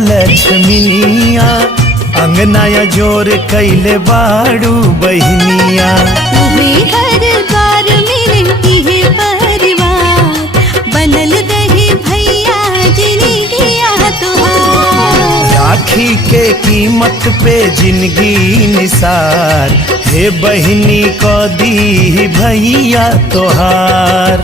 लक्ष्मीनिया, अंगनाया जोर कैले बाड़ू बहनिया। घर द्वार मिलती है परिवार, बनल रही भैया जिंदगिया तुहार। राखी के कीमत पे जिंदगी निसार, हे बहनी को दी भैया तोहार।